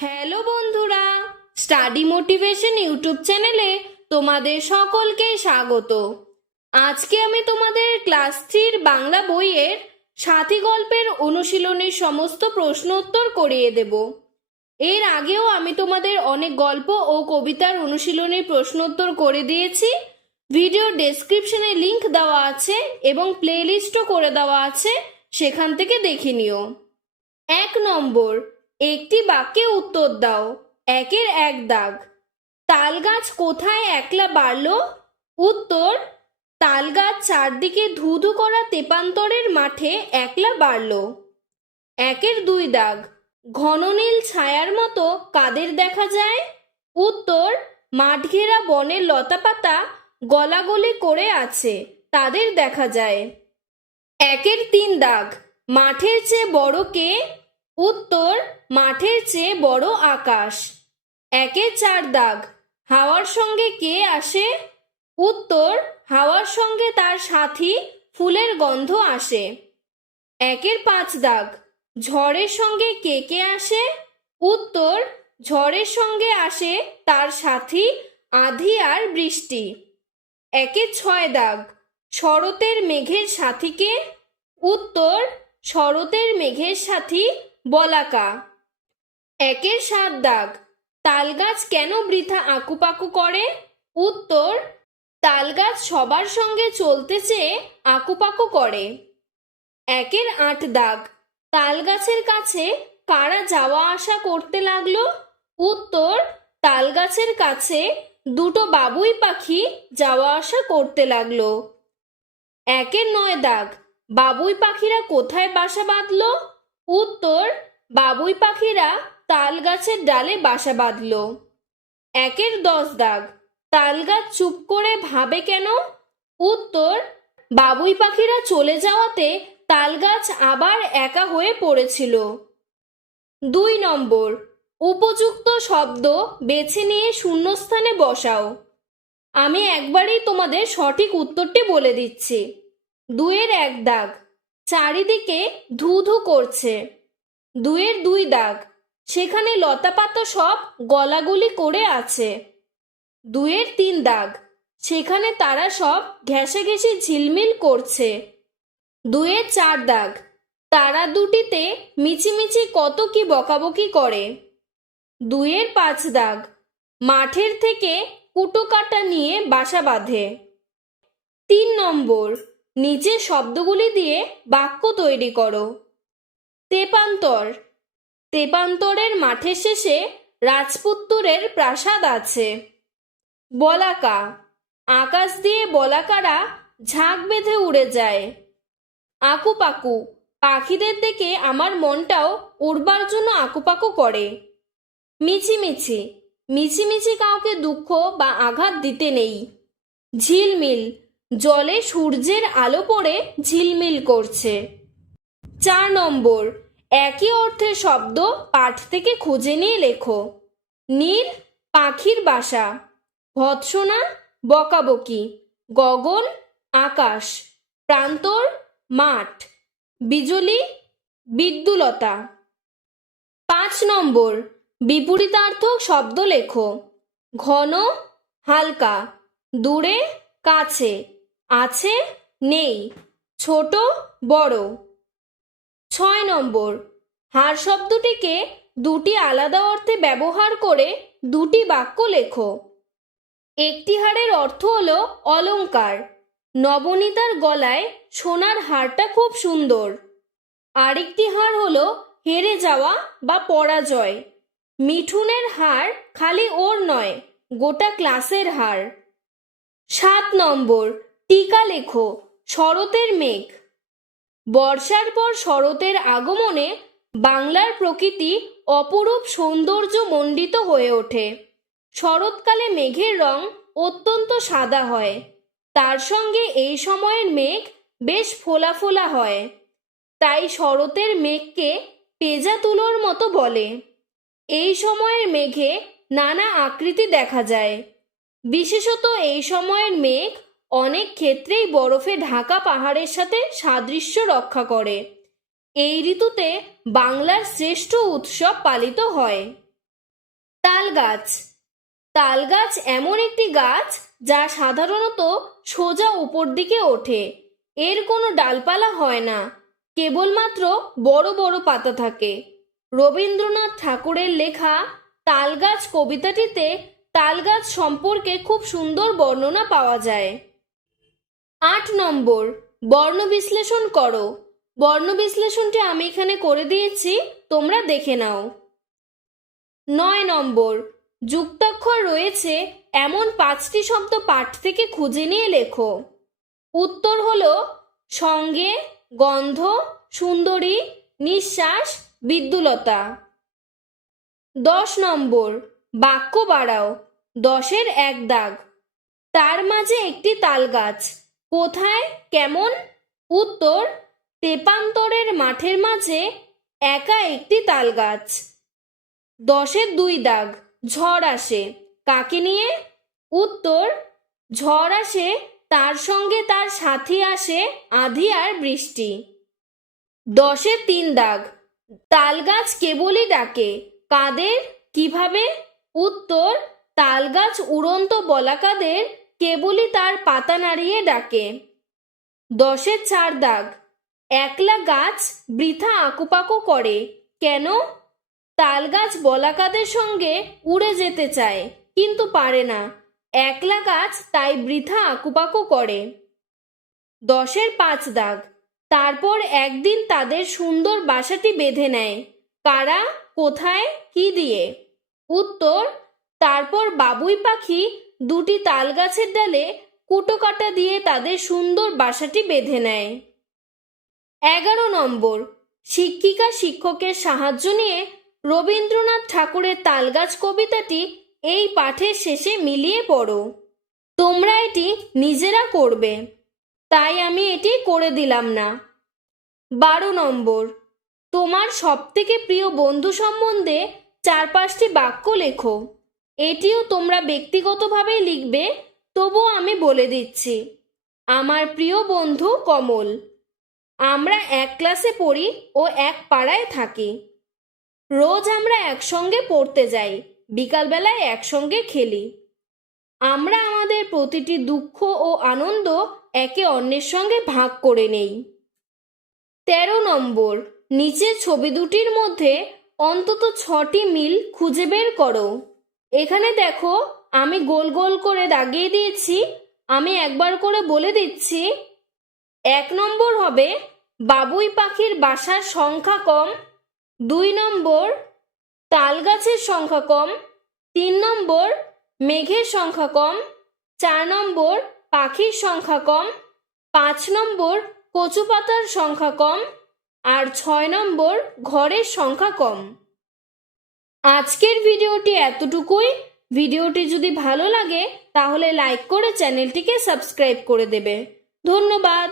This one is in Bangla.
হ্যালো বন্ধুরা, স্টাডি মোটিভেশন ইউটিউব চ্যানেলে তোমাদের সকলকে স্বাগত। আজকে আমি তোমাদের ক্লাস 3 বাংলা বইয়ের সাথী গল্পের অনুশীলনের সমস্ত প্রশ্ন উত্তর করিয়ে দেব। এর আগেও আমি তোমাদের অনেক গল্প ও কবিতার অনুশীলনের প্রশ্ন উত্তর করে দিয়েছি। ভিডিও ডেসক্রিপশনে লিংক দেওয়া আছে এবং প্লেলিস্টও করে দেওয়া আছে, সেখান থেকে দেখে নিও। 1 নম্বর, একটি বাক্যে উত্তর দাও। 1-এর 1 দাগ। তাল গাছ কোথায় একলা বাড়লো? উত্তর, তাল গাছ চারদিকে ধুধু করা তেপান্তরের মাঠে একলা বাড়লো। 1-এর 2 দাগ। ঘন নীল ছায়ার মতো কাদের দেখা যায়? উত্তর, মাঠ ঘেরা বনের লতাপাতা গলাগলি করে আছে, তাদের দেখা যায়। 1-এর 3 দাগ। মাঠের চেয়ে বড় কে? উত্তর, মাঠের চেয়ে বড় আকাশ। 1-এর 4 দাগ। হাওয়ার সঙ্গে কে আসে? উত্তর, হাওয়ার সঙ্গে তার সাথী ফুলের গন্ধ আসে। 1-এর 5 দাগ। ঝড়ের সঙ্গে কে কে আসে? উত্তর, ঝড়ের সঙ্গে আসে তার সাথী আঁধি আর বৃষ্টি। 1-এর 6 দাগ। শরতের মেঘের সাথী কে? উত্তর, শরতের মেঘের সাথী বলাকা। 1-এর 7 দাগ। তালগাছ কেন বৃথা আঁকুপাকু করে? উত্তর, তালগাছ সবার সঙ্গে চলতে চেয়ে আঁকুপাকু করে। 1-এর 8 দাগ। তালগাছের কাছে কারা যাওয়া আসা করতে লাগলো? উত্তর, তালগাছের কাছে দুটো বাবুই পাখি যাওয়া আসা করতে লাগলো। 1-এর 9 দাগ। বাবুই পাখিরা কোথায় বাসা বাঁধলো? উত্তর, বাবুই পাখিরা তাল গাছের ডালে বাসা বাঁধলো। 1-এর 10 দাগ। তাল গাছ চুপ করে ভাবে কেন? উত্তর, বাবুই পাখিরা চলে যাওয়াতে তাল গাছ আবার একা হয়ে পড়েছিল। 2 নম্বর, উপযুক্ত শব্দ বেছে নিয়ে শূন্যস্থানে বসাও। আমি একবারেই তোমাদের সঠিক উত্তরটি বলে দিচ্ছি। 2-এর 1 দাগ। চারিদিকে ধু ধু করছে। 2-এর 2 দাগ। সেখানে লতাপাতা সব গলাগলি করে আছে। 2-এর 3 দাগ। সেখানে তারা সব ঘেঁষাঘেঁষি ঝিলমিল করছে। 2-এর 4 দাগ। তারা দুটিতে মিচিমিচি কত কি বকাবকি করে। 2-এর 5 দাগ। মাঠের থেকে কুটো কাটা নিয়ে বাসা বাঁধে। 3 নম্বর, নিচের শব্দগুলি দিয়ে বাক্য তৈরি করো। তেপান্তর। তেপান্তরের মাঠের শেষে রাজপুত্তুরের প্রাসাদ আছে। বলাকা। আকাশ দিয়ে বলাকারা ঝাঁক বেঁধে উড়ে যায়। আকুপাকু। পাখিদের দেখে আমার মনটাও উড়বার জন্য আকুপাকু করে। মিছিমিছি। মিছিমিছি কাউকে দুঃখ বা আঘাত দিতে নেই। ঝিলমিল। জলে সূর্যের আলো পড়ে ঝিলমিল করছে। 4 নম্বর, একই অর্থের শব্দ পাঠ থেকে খুঁজে নিয়ে লেখো। নীর, পাখির বাসা। ভৎসনা, বকাবকি। গগন, আকাশ। প্রান্তর, মাঠ। বিজলি, বিদ্যুলতা। 5 নম্বর, বিপরীতার্থক শব্দ লেখো। ঘন, হালকা। দূরে, কাছে। আছে, নেই। ছোট, বড়। 6 নম্বর, হার শব্দটিকে দুটি আলাদা অর্থে ব্যবহার করে দুটি বাক্য লেখো। একটি হারের অর্থ হলো অলংকার। নবনীতার গলায় সোনার হারটা খুব সুন্দর। আরেকটি হার হলো হেরে যাওয়া বা পরাজয়। মিঠুনের হার খালি ওর নয়, গোটা ক্লাসের হার। 7 নম্বর, টিকা লেখো। শরতের মেঘ। বর্ষার পর শরতের আগমনে বাংলার প্রকৃতি অপরূপ সৌন্দর্য মণ্ডিত হয়ে ওঠে। শরৎকালে মেঘের রং অত্যন্ত সাদা হয়। তার সঙ্গে এই সময়ের মেঘ বেশ ফোলা ফোলা হয়। তাই শরতের মেঘকে পেঁজা তুলোর মতো বলে। এই সময়ের মেঘে নানা আকৃতি দেখা যায়। বিশেষত এই সময়ের মেঘ অনেক ক্ষেত্রেই বরফে ঢাকা পাহাড়ের সাথে সাদৃশ্য রক্ষা করে। এই ঋতুতে বাংলার শ্রেষ্ঠ উৎসব পালিত হয়। তাল গাছ। তাল গাছ এমন একটি গাছ যা সাধারণত সোজা উপর দিকে ওঠে। এর কোনো ডালপালা হয় না, কেবলমাত্র বড় বড় পাতা থাকে। রবীন্দ্রনাথ ঠাকুরের লেখা তাল গাছ কবিতাটিতে তাল গাছ সম্পর্কে খুব সুন্দর বর্ণনা পাওয়া যায়। 8 নম্বর, বর্ণ বিশ্লেষণ করো। বর্ণ বিশ্লেষণটি আমি এখানে করে দিয়েছি, তোমরা দেখে নাও। 9 নম্বর, যুক্তাক্ষর রয়েছে এমন 5টি শব্দ পাঠ থেকে খুঁজে নিয়ে লেখো। উত্তর হলো সঙ্গে, গন্ধ, সুন্দরী, নিঃশ্বাস, বিদ্যুলতা। 10 নম্বর, বাক্য বাড়াও। 10-এর 1 দাগ। তার মাঝে একটি তাল গাছ, কোথায়, কেমন? উত্তর, তেপান্তরের মাঠের মাঝে একা একটি তাল গাছ। 10-এর 2 দাগ, ঝড় আসে, কাকে নিয়ে? উত্তর, ঝড় আসে, তার সঙ্গে তার সাথী আসে আঁধি আর বৃষ্টি। 10-এর 3 দাগ, তাল গাছ কেবলই ডাকে, কাদের, কিভাবে? উত্তর, তাল গাছ উড়ন্ত বলাকাদের কেবলই তার পাতা নাড়িয়ে ডাকে। 10-এর 4 দাগ, একলা গাছ বৃথা আঁকুপাকু করে, কেন? তাল গাছ বলাকাদের সঙ্গে উড়ে যেতে চায় কিন্তু পারে না, একলা গাছ তাই বৃথা আঁকুপাকু করে। 10-এর 5 দাগ, তারপর একদিন তাদের সুন্দর বাসাটি বেঁধে নেয়, কারা, কোথায়, কি দিয়ে? উত্তর, তারপর বাবুই পাখি 2টি তাল গাছের ডালে কুটো কাটা দিয়ে তাদের সুন্দর বাসাটি বেঁধে নেয়। 11 নম্বর, শিক্ষিকা শিক্ষকের সাহায্য নিয়ে রবীন্দ্রনাথ ঠাকুরের তালগাছ কবিতাটি এই পাঠের শেষে মিলিয়ে পড়ো। তোমরা এটি নিজেরা করবে, তাই আমি এটি করে দিলাম না। 12 নম্বর, তোমার সবথেকে প্রিয় বন্ধু সম্বন্ধে 4-5টি বাক্য লেখো। এটিও তোমরা ব্যক্তিগতভাবেই লিখবে, তবুও আমি বলে দিচ্ছি। আমার প্রিয় বন্ধু কমল। আমরা এক ক্লাসে পড়ি ও এক পাড়ায় থাকি। রোজ আমরা একসঙ্গে পড়তে যাই, বিকালবেলায় একসঙ্গে খেলি। আমরা আমাদের প্রতিটি দুঃখ ও আনন্দ একে অন্যের সঙ্গে ভাগ করে নেই। 13 নম্বর, নিচের ছবি দুটির মধ্যে অন্তত 6টি মিল খুঁজে বের করো। এখানে দেখো আমি গোল গোল করে দাগিয়ে দিয়েছি, আমি একবার করে বলে দিচ্ছি। 1 নম্বর হবে বাবুই পাখির বাসার সংখ্যা কম। 2 নম্বর, তাল গাছের সংখ্যা কম। 3 নম্বর, মেঘের সংখ্যা কম। 4 নম্বর, পাখির সংখ্যা কম। 5 নম্বর, কচু পাতার সংখ্যা কম। আর 6 নম্বর, ঘরের সংখ্যা কম। আজকের ভিডিওটি এতটুকুই। ভিডিওটি যদি ভালো লাগে তাহলে লাইক করে চ্যানেলটিকে সাবস্ক্রাইব করে দেবে। ধন্যবাদ।